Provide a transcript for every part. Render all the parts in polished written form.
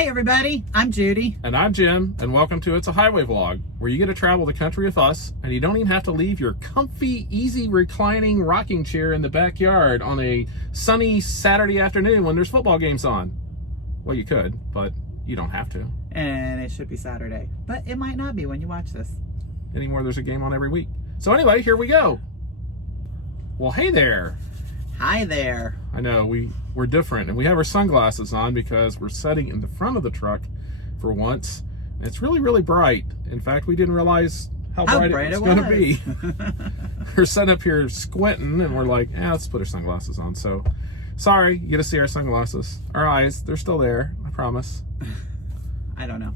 Hi everybody, I'm Judy. And I'm Jim, and welcome to It's a Highway Vlog, where you get to travel the country with us, and you don't even have to leave your comfy, easy, reclining rocking chair in the backyard on a sunny Saturday afternoon when there's football games on. Well, you could, but you don't have to. And it should be Saturday, but it might not be when you watch this. Anymore, there's a game on every week. So anyway, here we go. Well, hey there. Hi there. I know, we're different, and we have our sunglasses on because we're sitting in the front of the truck for once. And it's really, really bright. In fact, we didn't realize how bright it was going to be. We're sitting up here squinting, and we're like, let's put our sunglasses on. So, sorry, you get to see our sunglasses. Our eyes, they're still there, I promise. I don't know.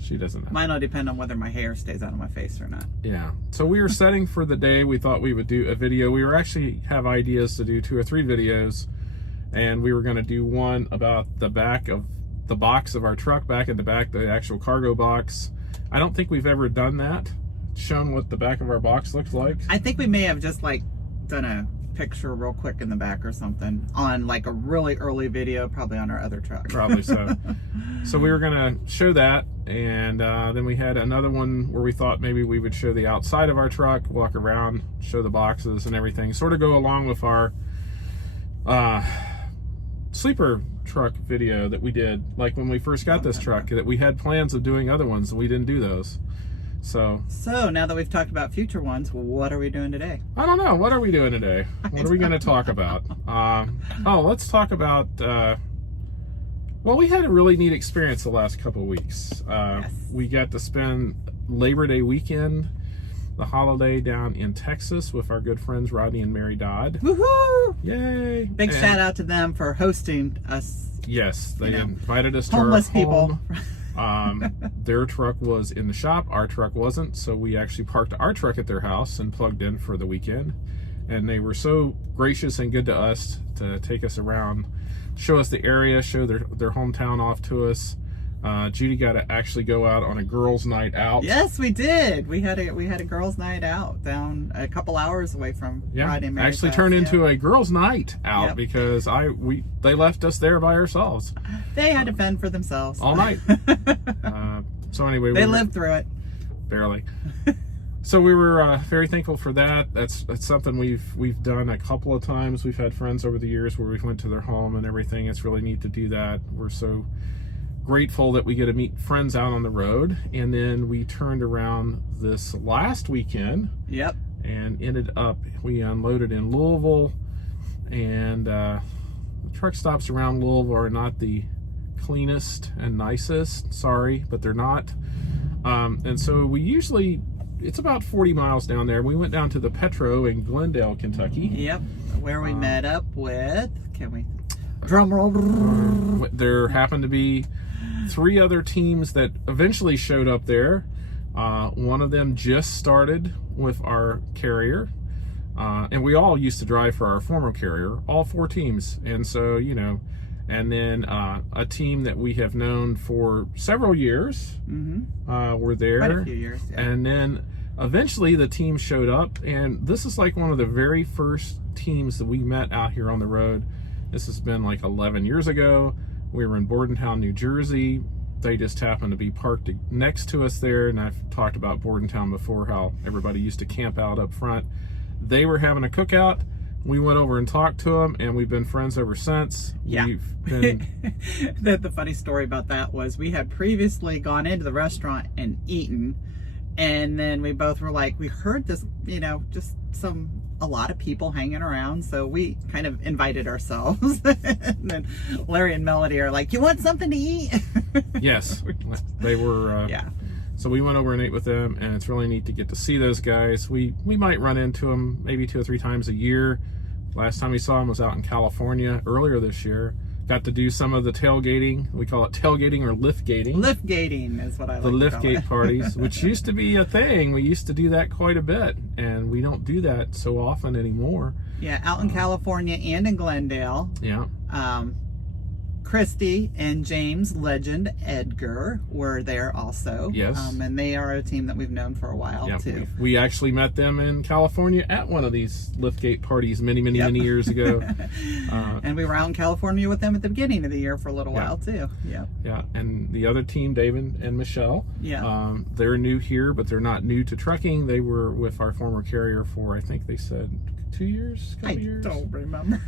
She doesn't know. Mine will depend on whether my hair stays out of my face or not. Yeah. So we were setting for the day. We thought we would do a video. We were actually have ideas to do 2 or 3 videos. And we were going to do one about the back of the box of our truck, back in the back, the actual cargo box. I don't think we've ever done that. Shown what the back of our box looks like. I think we may have just like done a picture real quick in the back or something on like a really early video, probably on our other truck. Probably so. So we were going to show that, and then we had another one where we thought maybe we would show the outside of our truck, walk around, show the boxes and everything, sort of go along with our sleeper truck video that we did, like when we first got this truck, that we had plans of doing other ones and we didn't do those. So now that we've talked about future ones, what are we doing today? I don't know. What are we doing today? What are we going to talk about? Let's talk about, well, we had a really neat experience the last couple of weeks. Yes. We got to spend Labor Day weekend, the holiday, down in Texas with our good friends Rodney and Mary Dodd. Woohoo! Yay! Big shout out to them for hosting us. Yes, they invited us to homeless our people. Home. Their truck was in the shop, our truck wasn't, so we actually parked our truck at their house and plugged in for the weekend. And they were so gracious and good to us to take us around, show us the area, show their hometown off to us. Judy got to actually go out on a girls' night out. Yes, we did. We had a girls' night out down a couple hours away from Rodney and Mary's actually house. turned into a girls' night out because they left us there by ourselves. They had to fend for themselves all night. So anyway, they lived through it. Barely. So we were very thankful for that. That's something we've done a couple of times. We've had friends over the years where we went to their home and everything. It's really neat to do that. We're so grateful that we get to meet friends out on the road. And then we turned around this last weekend. Yep. And ended up, we unloaded in Louisville, and the truck stops around Louisville are not the cleanest and nicest, sorry, but they're not. And so we usually, it's about 40 miles down there. We went down to the Petro in Glendale, Kentucky. Yep, where we met up with, drum roll. There happened to be 3 other teams that eventually showed up there. One of them just started with our carrier. And we all used to drive for our former carrier, all 4 teams. And so, and then a team that we have known for several years were there. Quite a few years, yeah. And then eventually the team showed up, and this is like one of the very first teams that we met out here on the road. This has been like 11 years ago. We were in Bordentown, New Jersey. They just happened to be parked next to us there, and I've talked about Bordentown before, how everybody used to camp out up front. They were having a cookout. We went over and talked to them, and we've been friends ever since. Yeah. We've been... The funny story about that was we had previously gone into the restaurant and eaten, and then we both were like, we heard this, just a lot of people hanging around, so we kind of invited ourselves. And then Larry and Melody are like, you want something to eat? Yes, they were. Yeah. So we went over and ate with them, and it's really neat to get to see those guys. We might run into them maybe 2 or 3 times a year. Last time we saw them was out in California earlier this year. Got to do some of the tailgating. We call it tailgating or liftgating. Liftgating is what I like to call it. The liftgate parties, which used to be a thing. We used to do that quite a bit, and we don't do that so often anymore. Yeah, out in California and in Glendale. Yeah. Christy and James Legend Edgar were there also. Yes. And they are a team that we've known for a while Yeah, too. we actually met them in California at one of these Liftgate parties many years ago. And we were out in California with them at the beginning of the year for a little while too. Yeah. Yeah, and the other team, David and Michelle, they're new here, but they're not new to trucking. They were with our former carrier for, I think they said, 2 years, couple years. I don't remember.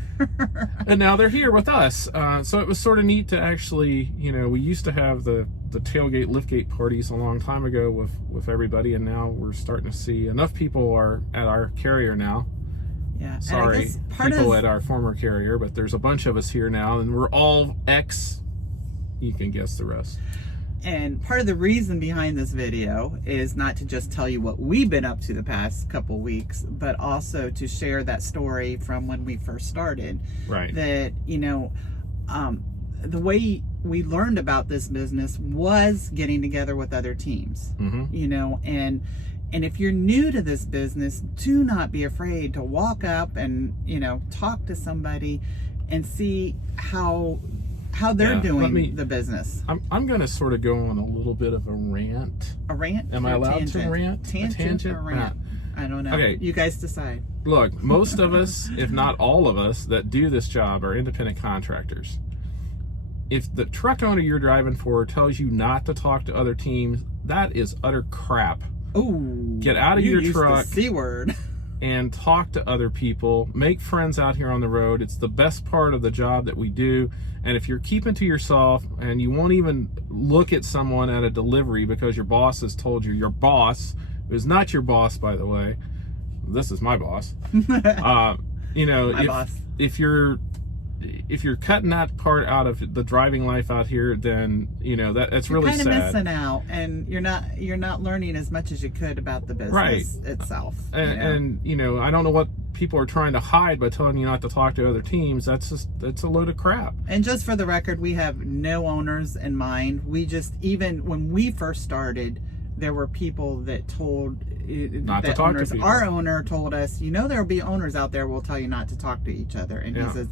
And now they're here with us. So it was sort of neat to actually, we used to have the tailgate, liftgate parties a long time ago with everybody, and now we're starting to see enough people are at our carrier now. Yeah. Sorry, people at our former carrier, but there's a bunch of us here now, and we're all ex. You can guess the rest. And part of the reason behind this video is not to just tell you what we've been up to the past couple weeks, but also to share that story from when we first started. Right. That, the way we learned about this business was getting together with other teams. And if you're new to this business, do not be afraid to walk up and, talk to somebody and see how they're doing the business. I'm going to sort of go on a little bit of a rant. A rant? Am I allowed to rant? Tangent or rant? I don't know. Okay. You guys decide. Look, most of us, if not all of us, that do this job are independent contractors. If the truck owner you're driving for tells you not to talk to other teams, that is utter crap. Oh, get out of your truck. The C word. And talk to other people, make friends out here on the road. It's the best part of the job that we do. And if you're keeping to yourself and you won't even look at someone at a delivery because your boss has told you, your boss, who's not your boss, by the way, this is my boss. Boss. If you're cutting that part out of the driving life out here, then that's really sad. You're kind of missing out, and you're not learning as much as you could about the business itself. And I don't know what people are trying to hide by telling you not to talk to other teams. That's a load of crap. And just for the record, we have no owners in mind. We just, even when we first started, there were people that told not to talk to people. Our owner told us, there will be owners out there who will tell you not to talk to each other, and he says,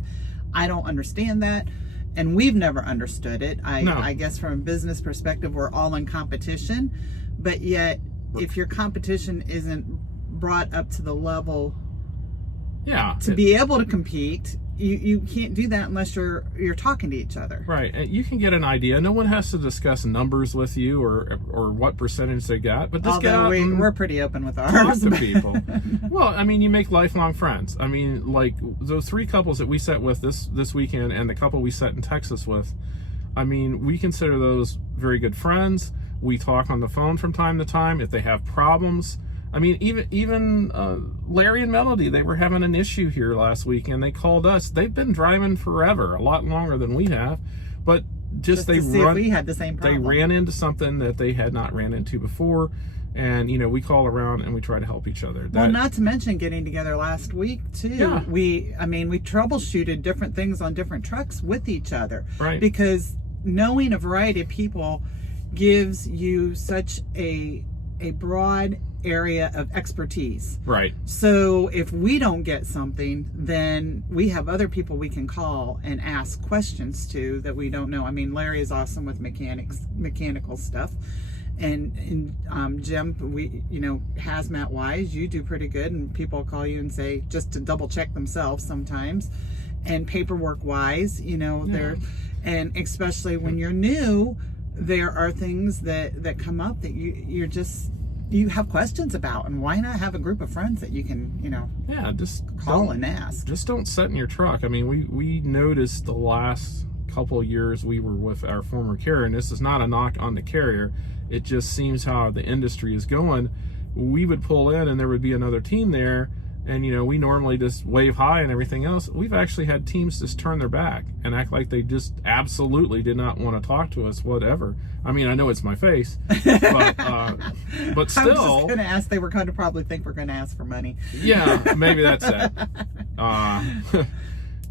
I don't understand that, and we've never understood it. I guess from a business perspective, we're all in competition, but yet if your competition isn't brought up to the level to be able to compete, you can't do that unless you're talking to each other. Right. And you can get an idea. No one has to discuss numbers with you or what percentage they got, but just get out we're pretty open with ours. Talk to people. Well, you make lifelong friends. Like those 3 couples that we sat with this weekend and the couple we sat in Texas with, we consider those very good friends. We talk on the phone from time to time if they have problems. Even Larry and Melody, they were having an issue here last week, and they called us. They've been driving forever, a lot longer than we have, but just to see if we had the same problem. They ran into something that they had not ran into before, and we call around and we try to help each other. Well, not to mention getting together last week too. Yeah. We troubleshooted different things on different trucks with each other, right? Because knowing a variety of people gives you such a broad area of expertise. Right. So if we don't get something, then we have other people we can call and ask questions to that we don't know. Larry is awesome with mechanical stuff. And Jim, we hazmat wise, you do pretty good, and people call you and say, just to double check themselves sometimes. And paperwork wise, they're, and especially when you're new, there are things that come up that you have questions about, and why not have a group of friends that you can just call and ask. Just don't sit in your truck. We noticed the last couple of years we were with our former carrier, and this is not a knock on the carrier, it just seems how the industry is going. We would pull in and there would be another team there, and we normally just wave hi and everything else. We've actually had teams just turn their back and act like they just absolutely did not want to talk to us, whatever. I know it's my face, but still. I was just going to ask, they were going to probably think we're going to ask for money. Yeah, maybe that's it.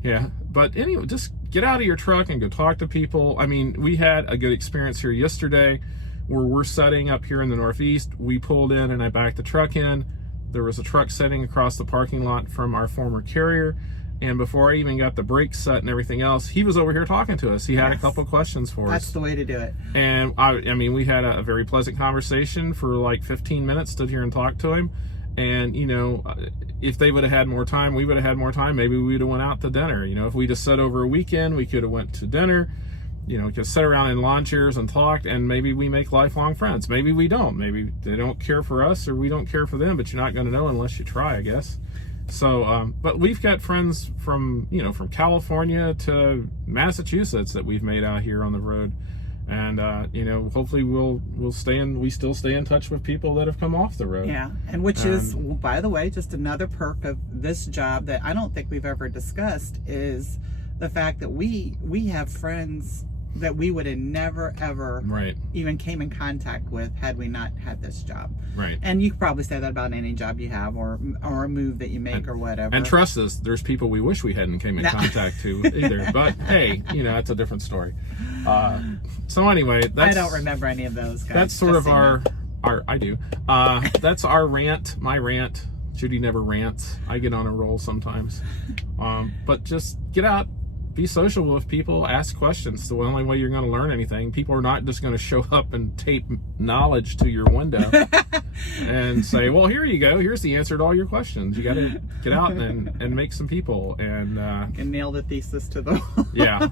Yeah, but anyway, just get out of your truck and go talk to people. We had a good experience here yesterday where we're setting up here in the Northeast. We pulled in and I backed the truck in. There was a truck sitting across the parking lot from our former carrier. and before I even got the brakes set and everything else, he was over here talking to us. He had a Yes. couple questions for us. That's the way to do it. And I mean, we had a very pleasant conversation for like 15 minutes, stood here and talked to him. And, you know, if they would have had more time, we would have had more time. Maybe we would have went out to dinner. You know, if we just sat over a weekend, we could have went to dinner. You know, we could sit around in lawn chairs and talked, and maybe we make lifelong friends. Maybe we don't. Maybe they don't care for us or we don't care for them, but you're not going to know unless you try, I guess. So, but we've got friends from, you know, from California to Massachusetts that we've made out here on the road. And, you know, hopefully we still stay in touch with people that have come off the road. Yeah, and which is, by the way, just another perk of this job that I don't think we've ever discussed is the fact that we have friends that we would have never ever Right. even came in contact with had we not had this job. Right. And you could probably say that about any job you have or a move that you make or whatever. And trust us, there's people we wish we hadn't came in contact to either. But hey, you know, that's a different story. So anyway, I don't remember any of those guys. That's sort just of so you know. I do. That's our rant, my rant. Judy never rants. I get on a roll sometimes. But just get out, be social with people, ask questions. It's the only way you're going to learn anything. People are not just going to show up and tape knowledge to your window and say, well, here you go. Here's the answer to all your questions. You got to get out and make some people. And And nail the thesis to the yeah.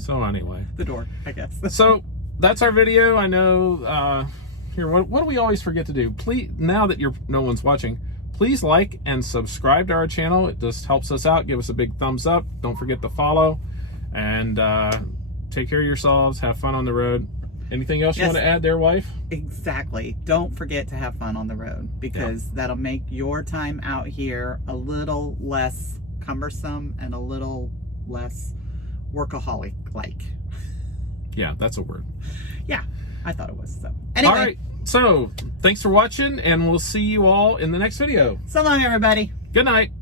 So anyway. the door, I guess. So that's our video. I know, here, what do we always forget to do? Please, now that no one's watching, please like and subscribe to our channel. It just helps us out. Give us a big thumbs up. Don't forget to follow. And take care of yourselves. Have fun on the road. Anything else you want to add there, wife? Exactly. Don't forget to have fun on the road because that'll make your time out here a little less cumbersome and a little less workaholic-like. Yeah, that's a word. Yeah, I thought it was. So anyway. All right. So thanks for watching, and we'll see you all in the next video. So long, everybody. Good night.